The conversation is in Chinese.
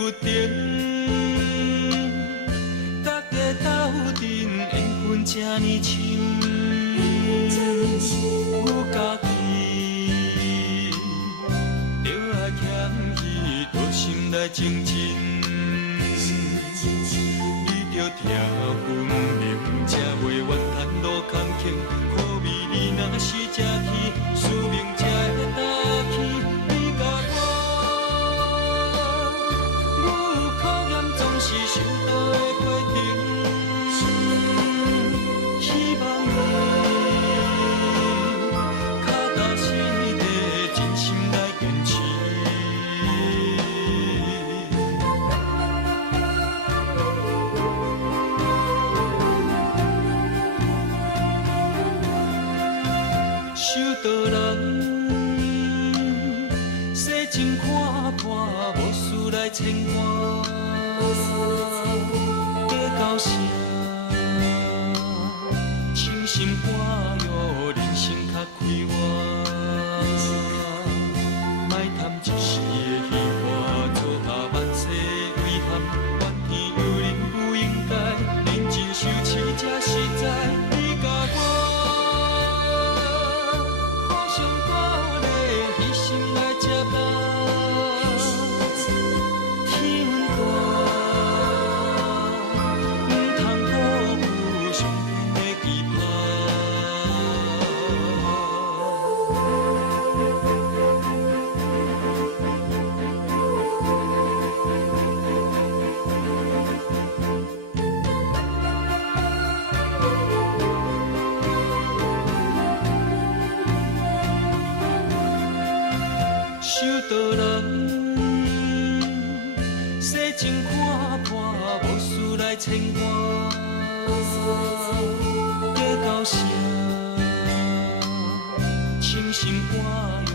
决定，大家斗阵缘分这呢深，有家己着爱谦虚，着心来静静。你着听分明，才袂怨叹路坎坷。可味你若是这去，宿命才会搭起。你甲我有考验，总是想到的过程。希望你脚踏实地，真心来坚持。守道人，世情看破，无事来牵挂。要到啥？清心寡欲，人生较快活。莫贪一时的虚华，做下万世遗憾。怨天尤人不应该，认真受气才实在。你甲我。心来接纳，天大，唔通辜负上天的期守道人，世情看破，无事来牵挂。要到啥？清心寡欲。